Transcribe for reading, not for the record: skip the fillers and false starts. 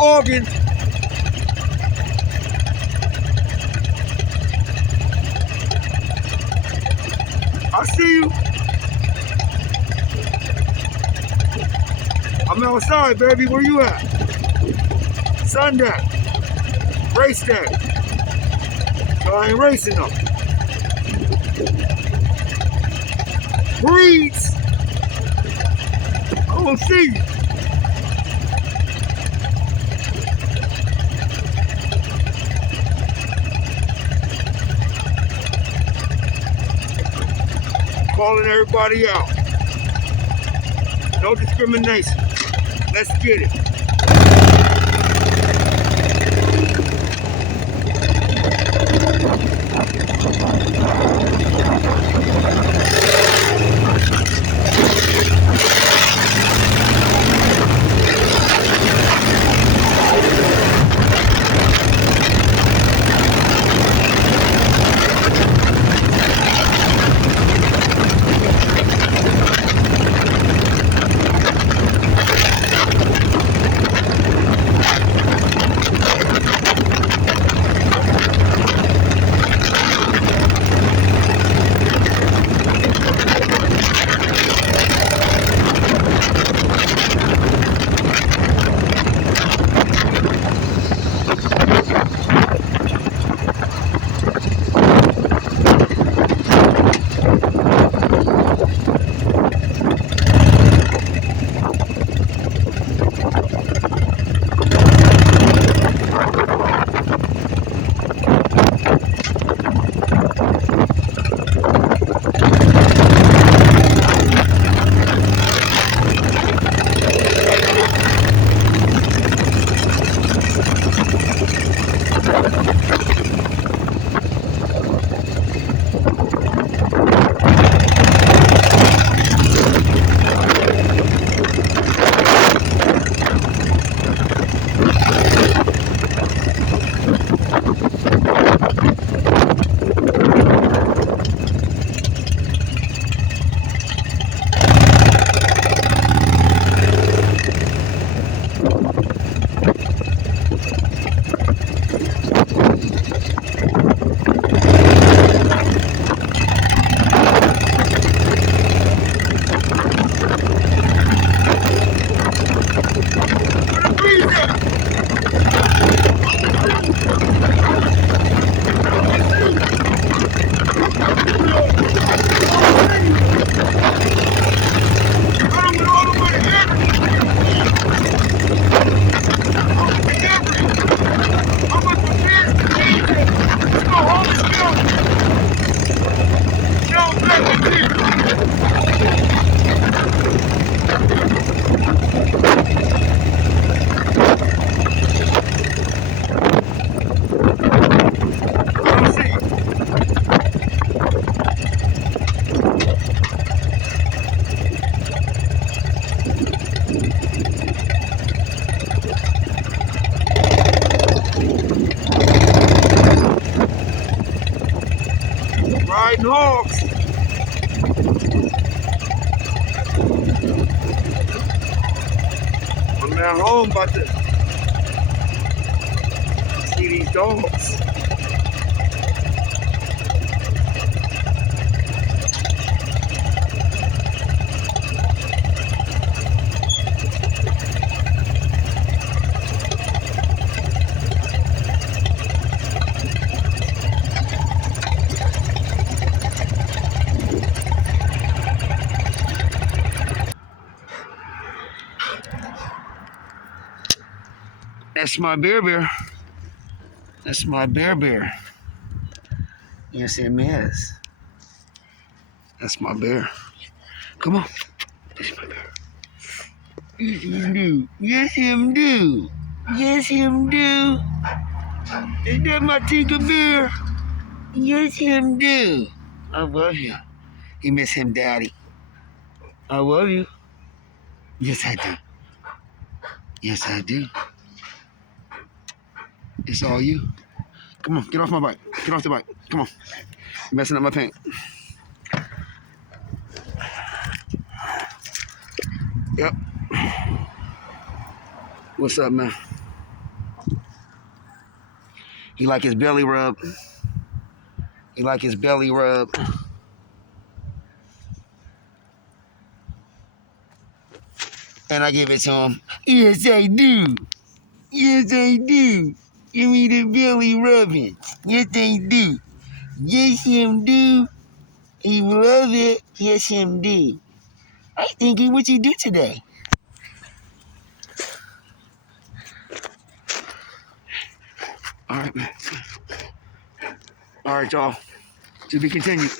organ. I see you. I'm outside, baby. Where you at? Sun deck. Race deck. So I ain't racing them. Breeds. I don't see you. Calling everybody out. No discrimination. Let's get it. Riding hogs. I'm at home about to see these dogs. That's my bear. That's my bear. Yes, it is. That's my bear. Come on. That's my bear. Yes, him do. Yes, him do. Yes, him do. Is that my Tinker Bear? Yes, him do. I love you. You miss him, Daddy. I love you. Yes, I do. Yes, I do. It's all you. Come on, get off my bike. Get off the bike. Come on. You're messing up my paint. Yep. What's up, man? He like his belly rub. He like his belly rub. And I give it to him. Yes, I do. Yes, I do. Give me the belly rubbing. Yes, I do. Yes, him do. He love it. Yes, him do. I thinking what you do today. All right, man. All right, y'all. To be continued.